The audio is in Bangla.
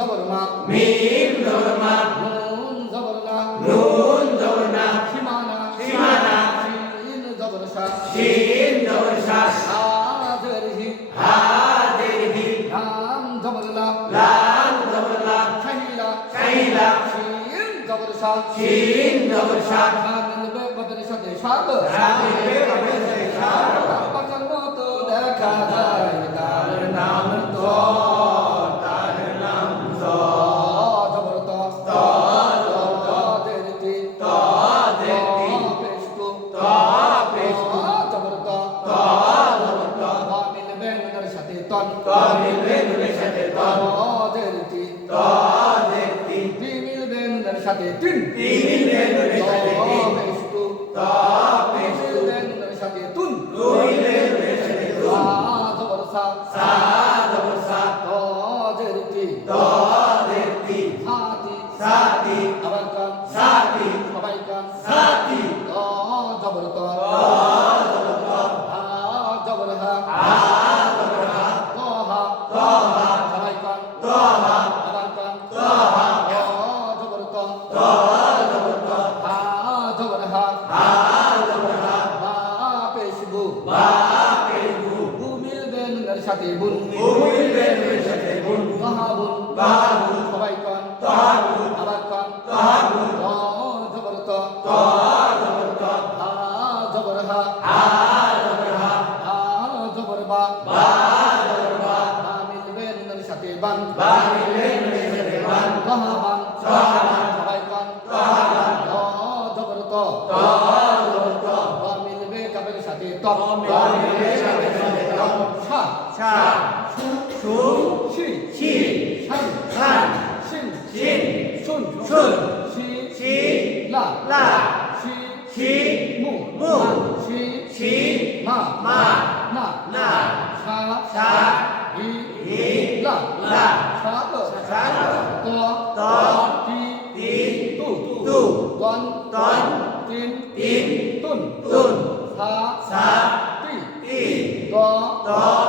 মিম জবরমা মিম দোলমা নুন জবরনা। নুন দোলনা সীমানা। সীমানা। শিন জবরসা। শিন দোলসা আদরহি হাদেরহি নাম জবরলা। লাম দোলা শাহিলা। শাহিলা। শিন জবরসা। শিন দোলসা মিলবে বদরের সাথে সাব রামিলবে বদরের সাথে সাব। তো মিলবে নুনের সাথে তো দেরতি তো দেখতি তি মিলবে বদরের সাথে তিন তি মিলবে নুনের সাথে তিন পেশতু তো পেশতু মিলবে বদরের সাথে তুন তু মিলবে সাথে তু জবর সা সা দোসা তো দেরতি তো দেখতি হাতি সাতি আবার কান সাতি সবাই সাতি তো জবর তো সাথে বুন ভূমিলবে নুনের সাথে বুন বাহা বুন বাহাবুন সবাই কান তাহাবুন আবার কান তাহাবুন তো জবর তো তো জবরত হা জবর হা আদরহা হা জবর বা বাদরবা বা মিলবে নুনের সাথে বান বামিলবে নুনের সাথে বান কহাবান কহাবান সবাই কান তাহাবান তো জবর তো তো জবরত বা মিলবে কাবের সাথে তপ বামিলবে সাথে সাথে তপ সা সা সু সু শি শি শান শান শিন শিন শুন শুন শি শি লা লা শি শি মু মু শি শি মা মা না না সা সা ই ই লা লা সা ত সা ত ত তি তি তু তু তন তন তিন তিন